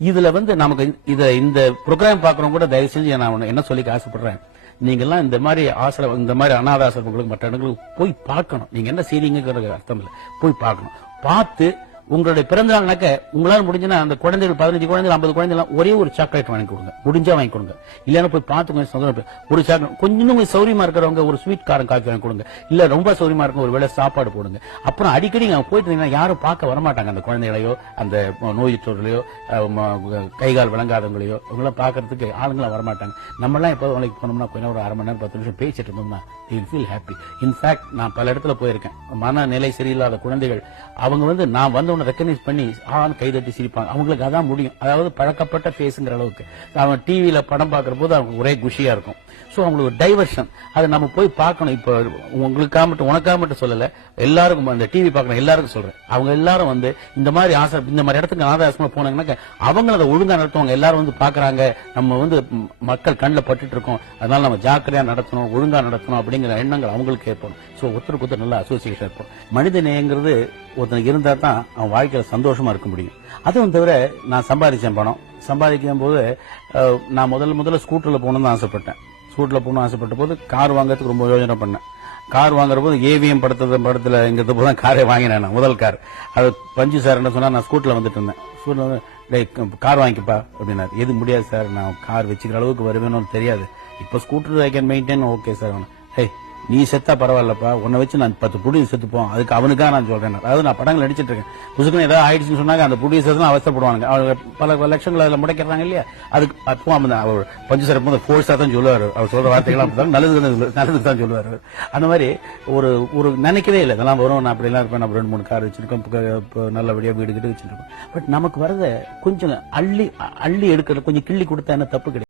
இதுல நமக்கு இந்த ப்ரோக்ராம் பாக்குறவங்க கூட தயவு செஞ்சு நான் என்ன சொல்லி ஆசைப்படுறேன், நீங்க எல்லாம் இந்த மாதிரி இந்த மாதிரி அநாத ஆசிரமங்களுக்கு மற்ற இடங்களுக்கு போய் பார்க்கணும். நீங்க என்ன செய்றீங்கிறது அர்த்தம் இல்லை, போய் பார்க்கணும். பார்த்து உங்களுடைய பிறந்த நாள்னாக்க உங்களால முடிஞ்சுன்னா அந்த குழந்தைகள் 15 குழந்தைகள் 50 குழந்தைகள் ஒரே ஒரு சாக்லேட் வாங்கி கொடுங்க, முடிஞ்சா வாங்கி கொடுங்க. இல்லன்னா போய் பார்த்து ஒரு சாக்லேட் கொஞ்சம் சௌரியமா இருக்கிறவங்க ஒரு ஸ்வீட் காரம் காஃபி வாங்கி கொடுங்க. இல்ல ரொம்ப சௌரியமா இருக்க ஒரு வேளை சாப்பாடு போடுங்க. அப்புறம் அடிக்கடி அங்க போயிட்டு யாரும் பார்க்க வரமாட்டாங்க, அந்த குழந்தைகளையோ அந்த நோயுற்றோர்களையோ கைகால் விளங்காதவங்களையோ இவங்களாம் பாக்குறதுக்கு ஆளுங்களா வரமாட்டாங்க. நம்ம எல்லாம் எப்போது வேலைக்கு போனோம்னா கொஞ்சம் ஒரு 1/2 மணி நேரம் 10 நிமிஷம் பேசிட்டு இருந்தோம்னா ஃபீல் ஹாப்பி. இன்ஃபேக்ட் நான் பல இடத்துல போயிருக்கேன், மனநிலை சரியில்லாத குழந்தைகள் அவங்க நான் வந்து ரெக்கக்னைஸ் பண்ணி கைதட்டி சிரிப்பாங்க. அவங்களுக்கு அதான் முடியும். அதாவது பழக்கப்பட்ட பேசுங்கிற அளவுக்கு அவன் டிவியில படம் பார்க்கிற போது அவங்க ஒரே குஷியா இருக்கும். சோ அவங்களுக்கு ஒரு டைவர்ஷன், அதை நம்ம போய் பார்க்கணும். இப்ப உங்களுக்காக மட்டும் உனக்காக மட்டும் சொல்லல, எல்லாருக்கும் அந்த டிவி பார்க்கணும் எல்லாருக்கும் சொல்றேன். அவங்க எல்லாரும் இந்த மாதிரி இந்த மாதிரி இடத்துக்கு அனாதாசமா போனாங்கன்னா அவங்க அதை ஒழுங்கா நடத்துவாங்க. எல்லாரும் பாக்குறாங்க, நம்ம மக்கள் கண்ணில் பட்டுட்டு இருக்கோம், அதனால நம்ம ஜாக்கிரதையா நடத்தணும், ஒழுங்கா நடத்தணும் அப்படிங்கிற எண்ணங்கள் அவங்களுக்கு ஏற்படும். சோ ஒருத்தருக்கு ஒருத்தர் நல்ல அசோசியேஷன் இருக்கும். மனித நேயங்கிறது ஒருத்தனுக்கு இருந்தா தான் அவன் வாழ்க்கையில சந்தோஷமா இருக்க முடியும். அதுவும் தவிர நான் சம்பாதிச்சேன் பணம். சம்பாதிக்கும் போது நான் முதல்ல ஸ்கூட்டர்ல போகணும்னு ஆசைப்பட்டேன். ஸ்கூட்டர்ல போகணும்னு ஆசைப்பட்ட போது கார் வாங்கறதுக்கு ரொம்ப யோசனை பண்ணேன். கார் வாங்குற போது ஏவிஎம் படத்துல இங்கிறது போதான் காரை வாங்கினேன். முதல் கார் அது பஞ்சு சார் என்ன சொன்னா, நான் ஸ்கூட்டர்ல வந்துட்டு இருந்தேன். ஸ்கூட்டர்ல கார் வாங்கிப்பா அப்படின்னாரு. எது முடியாது சார், நான் கார் வச்சுக்கிற அளவுக்கு வருவேன்னு தெரியாது. இப்ப scooter I can maintain. Okay sir. Hey நீ செத்தா பரவாயில்லப்பா, உன்னை வச்சு நான் 10 ப்ரொடியூசர் செத்துப்போம், அதுக்கு அவனுக்காக நான் சொல்றேன். அதாவது நான் படங்கள் நடிச்சிட்டு இருக்கேன், புதுக்குன்னு ஏதாவது ஆயிடுச்சுன்னு சொன்னாங்க அந்த ப்ரொடியூசர்ஸ் அவசரப்படுவாங்க. அவங்க பல லட்சங்கள் அதுல முடைக்கிறாங்க இல்லையா. அதுக்கு அப்போ அவர் பஞ்சு சார் ஃபோர்ஸா தான் சொல்லுவாரு. அவர் சொல்ற வார்த்தைகள் நல்லதுக்கு தான் சொல்லுவாரு. அந்த மாதிரி ஒரு நினைக்கவே இல்லை இதெல்லாம் வரும், நான் அப்படி எல்லாம் இருப்பேன். நம்ம 2-3 கார் வச்சிருக்கோம், நல்லபடியா வீடு கிட்ட வச்சிருக்கோம். பட் நமக்கு வரத கொஞ்சம் அள்ளி எடுக்கிறது, கொஞ்சம் கிள்ளி கொடுத்தா என்ன தப்பு கிடையாது.